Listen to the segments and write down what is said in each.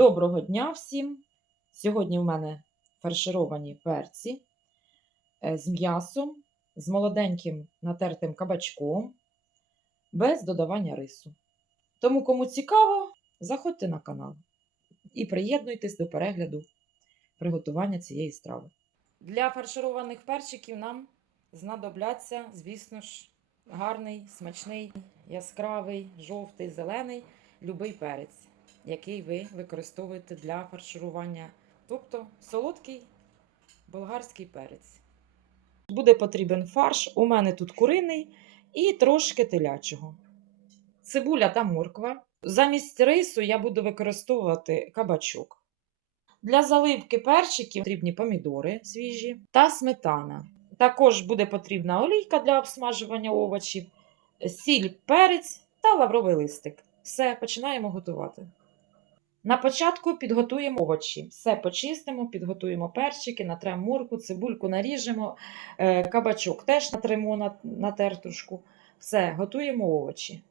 Доброго дня всім! Сьогодні в мене фаршировані перці е, з м'ясом, з молоденьким натертим кабачком, без додавання рису. Тому, кому цікаво, заходьте на канал і приєднуйтесь до перегляду приготування цієї страви. Для фаршированих перчиків нам знадобляться, звісно ж, гарний, смачний, яскравий, жовтий, зелений, любий перець який ви використовуєте для фарширування, тобто солодкий болгарський перець. Буде потрібен фарш. У мене тут куриний і трошки телячого. Цибуля та морква. Замість рису я буду використовувати кабачок. Для заливки перчиків потрібні помідори свіжі та сметана. Також буде потрібна олійка для обсмажування овочів, сіль, перець та лавровий листик. Все, починаємо готувати. На початку підготуємо овочі. Все почистимо, підготуємо перчики, натремо морку, цибульку наріжемо, е, кабачок теж натремо на, на тертушку. Все, готуємо овочі.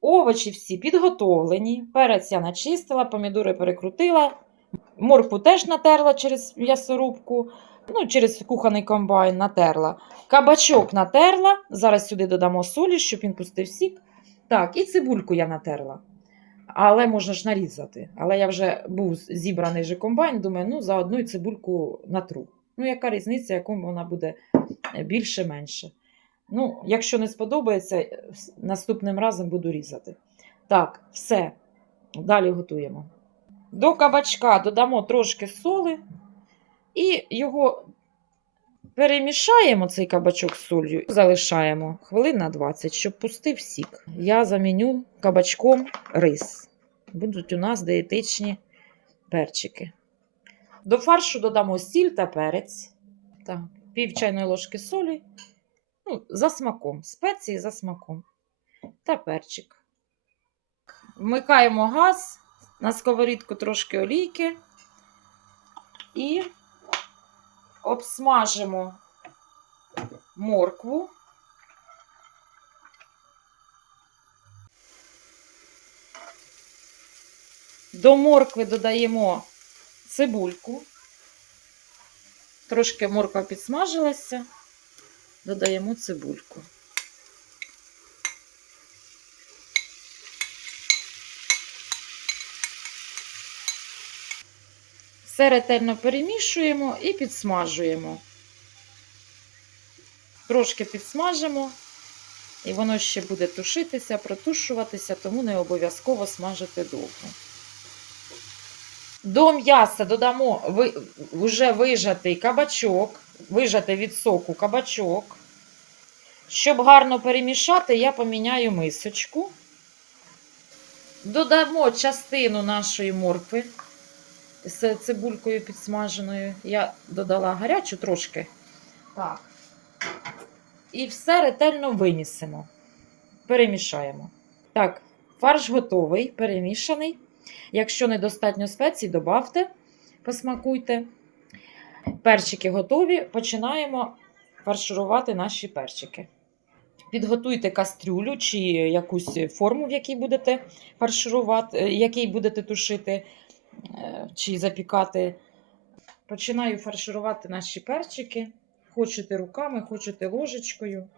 Овочі всі підготовлені. Перець я начистила, помідори перекрутила, моркву теж натерла через м'ясорубку ну, через кухонний комбайн натерла. Кабачок натерла. Зараз сюди додамо солі, щоб він пустив сік. Так, і цибульку я натерла. Але можна ж нарізати. Але я вже був зібраний же комбайн, думаю, ну за одну цибульку натру. Ну, яка різниця, якому вона буде більше-менше. Ну, якщо не сподобається, наступним разом буду різати. Так, все. Далі готуємо. До кабачка додамо трошки соли. І його перемішаємо, цей кабачок з солью, залишаємо хвилин на 20, щоб пустив сік. Я заміню кабачком рис. Будуть у нас диетичні перчики. До фаршу додамо сіль та перець, так, пів чайної ложки солі, ну, за смаком, спеції за смаком та перчик. Вмикаємо газ, на сковорідку трошки олійки і обсмажимо моркву. До моркви додаємо цибульку. Трошки морква підсмажилася, додаємо цибульку. Все ретельно перемішуємо і підсмажуємо. Трошки підсмажимо, і воно ще буде тушитися, протушуватися, тому не обов'язково смажити довго. До м'яса додамо вже вижатий кабачок, вижатий від соку кабачок. Щоб гарно перемішати, я поміняю мисочку. Додамо частину нашої моркви з цибулькою підсмаженою. Я додала гарячу трошки. Так. І все ретельно вимісимо. Перемішаємо. Так, фарш готовий, перемішаний. Якщо недостатньо спецій, додавте, посмакуйте. Перчики готові. Починаємо фарширувати наші перчики. Підготуйте кастрюлю чи якусь форму, в якій будете фарширувати, який будете тушити Е, чи запікати. Починаю фарширувати наші перчики. Хочете руками, хочете ложечкою.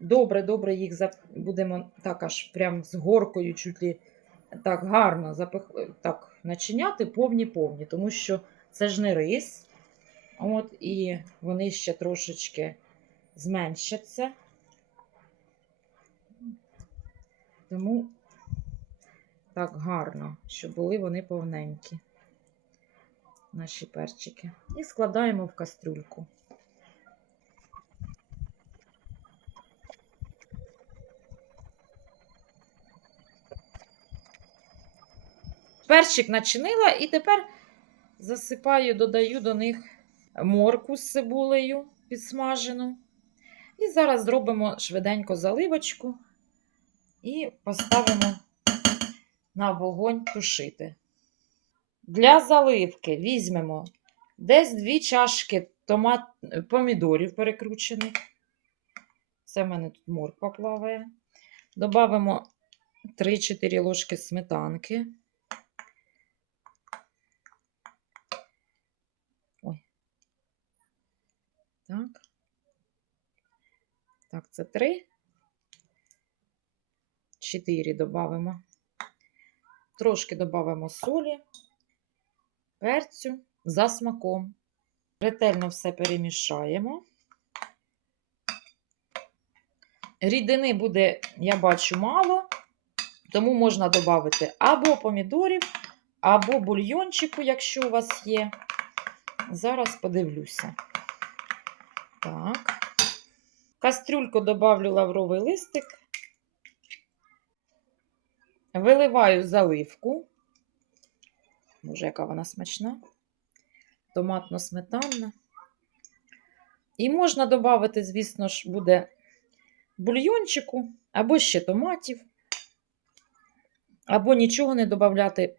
Добре-добре їх будемо так аж прям з горкою, чуть ли так гарно запих... так, начиняти повні-повні, тому що це ж не рис. От, І вони ще трошечки зменшаться. Тому так гарно, щоб були вони повненькі, наші перчики. І складаємо в кастрюльку. Перчик начинила і тепер засипаю, додаю до них морку з цибулею підсмажену. І зараз зробимо швиденько заливочку і поставимо на вогонь тушити. Для заливки візьмемо десь 2 чашки томат, помідорів перекручених. Це в мене тут морква плаває. Добавимо 3-4 ложки сметанки. Ой. Так. Так, це 3. 4 додамо. Трошки додамо солі, перцю за смаком. Ретельно все перемішаємо. Рідини буде, я бачу, мало, тому можна додати або помідорів, або бульйончику, якщо у вас є. Зараз подивлюся. Так. Кастрюльку добавлю лавровий листик. Виливаю заливку. Боже, яка вона смачна. Томатно-сметанна. І можна додати, звісно ж, буде бульйончику, або ще томатів, або нічого не додати.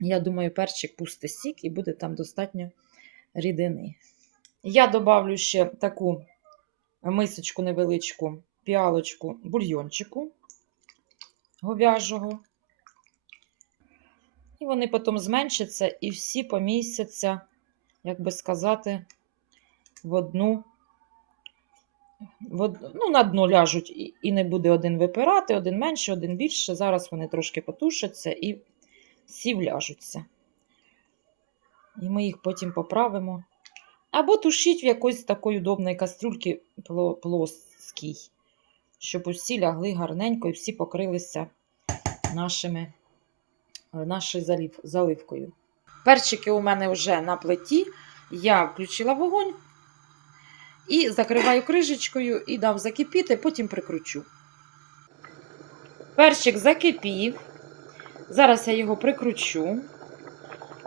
Я думаю, перчик пусти сік і буде там достатньо рідини. Я добавлю ще таку мисочку невеличку, піалочку бульйончику говяжого. І вони потім зменшаться і всі помістяться, як би сказати, в одну, в од... ну, на дно ляжуть, і, і не буде один випирати, один менше, один більше. Зараз вони трошки потушаться і всі вляжуться. І ми їх потім поправимо. Або тушіть в якоїсь такої удобної кастрюльки пло- плоскій, щоб усі лягли гарненько і всі покрилися нашими, е, нашою залив, заливкою. Перчики у мене вже на плиті. Я включила вогонь і закриваю кришечкою і дам закипіти, потім прикручу. Перчик закипів. Зараз я його прикручу.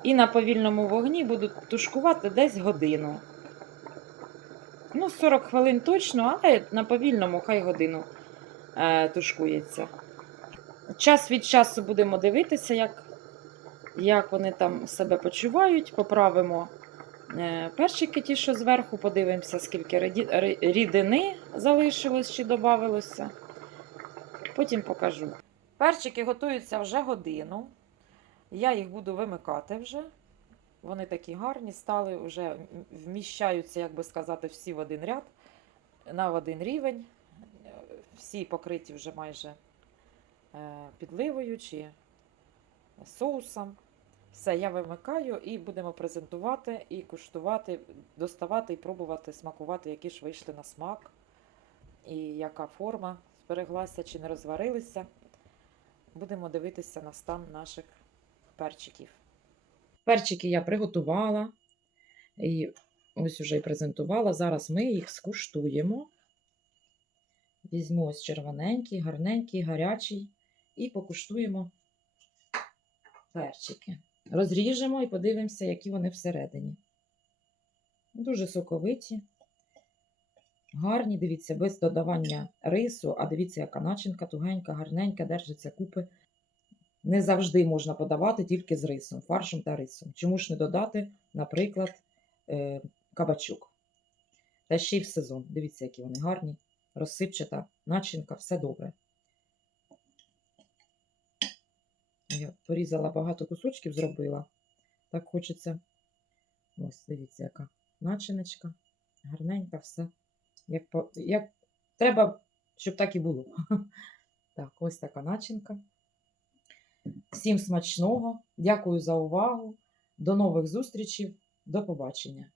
І на повільному вогні буду тушкувати десь годину. Ну, 40 хвилин точно, але на повільному хай годину е, тушкується. Час від часу будемо дивитися, як, як вони там себе почувають. Поправимо е, перчики ті, що зверху, подивимося, скільки рідини залишилось чи додавалося. Потім покажу. Перчики готуються вже годину. Я їх буду вимикати вже. Вони такі гарні, стали, вже вміщаються, як би сказати, всі в один ряд, на один рівень. Всі покриті вже майже е, підливою чи соусом. Все, я вимикаю і будемо презентувати, і куштувати, доставати і пробувати смакувати, які ж вийшли на смак, і яка форма збереглася чи не розварилися. Будемо дивитися на стан наших перчиків. Перчики я приготувала і ось уже і презентувала. Зараз ми їх скуштуємо. Візьму ось червоненький, гарненький, гарячий і покуштуємо перчики. Розріжемо і подивимося, які вони всередині. Дуже соковиті, гарні, дивіться, без додавання рису, а дивіться, яка начинка тугенька, гарненька, держиться купи. Не завжди можна подавати тільки з рисом, фаршем та рисом. Чому ж не додати, наприклад, е, кабачок? Та ще й в сезон. Дивіться, які вони гарні, розсипчата начинка, все добре. Я порізала багато кусочків, зробила. Так хочеться. Ось, дивіться, яка начиночка. Гарненька, все. Як, як треба, щоб так і було. Так, ось така начинка. Всім смачного. Дякую за увагу. До нових зустрічей. До побачення.